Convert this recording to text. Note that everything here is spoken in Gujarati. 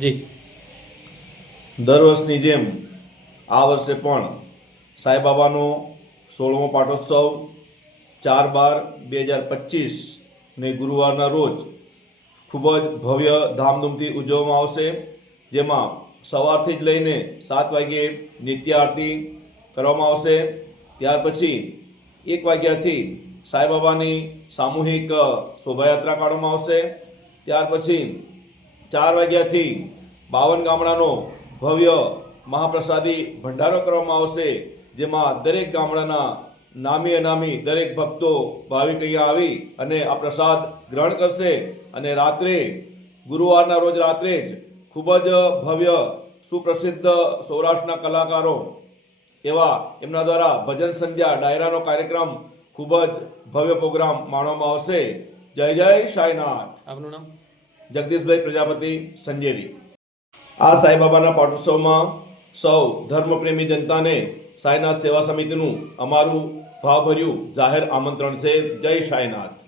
જી દર વર્ષની જેમ આ વર્ષે પણ સાંઈબાબાનો 16મો પાટોત્સવ 4/12/2025 ને ગુરુવારના રોજ ખૂબ જ ભવ્ય ધામધૂમથી ઉજવવામાં આવશે, જેમાં સવારથી જ લઈને 7 વાગ્યે નિત્ય આરતી કરવામાં આવશે. ત્યાર પછી 1 વાગ્યાથી સાંઈબાબાની સામૂહિક શોભાયાત્રા કાઢવામાં આવશે. ત્યાર પછી 4 વાગ્યાથી 52 ગામડાનો ભવ્ય મહાપ્રસાદી ભંડારો કરવામાં આવશે, જેમાં દરેક ગામડાના નામી અનામી દરેક ભક્તો ભાવિક અહીંયા આવી અને આ પ્રસાદ ગ્રહણ કરશે. અને રાત્રે ગુરુવારના રોજ રાત્રે જ ખૂબ જ ભવ્ય સુપ્રસિદ્ધ સૌરાષ્ટ્રના કલાકારો એવા એમના દ્વારા ભજન સંધ્યા ડાયરાનો કાર્યક્રમ ખૂબ જ ભવ્ય પ્રોગ્રામ માણવામાં આવશે. જય જય સાંઈનાથ. આપનું નામ? જગદીશભાઈ પ્રજાપતિ સંજેરી. આ સાંઈબાબાના પાટોત્સવમાં સૌ ધર્મપ્રેમી જનતાને સાંઈનાથ સેવા સમિતિનું અમારું ભાવભર્યું જાહેર આમંત્રણ છે. જય સાંઈનાથ.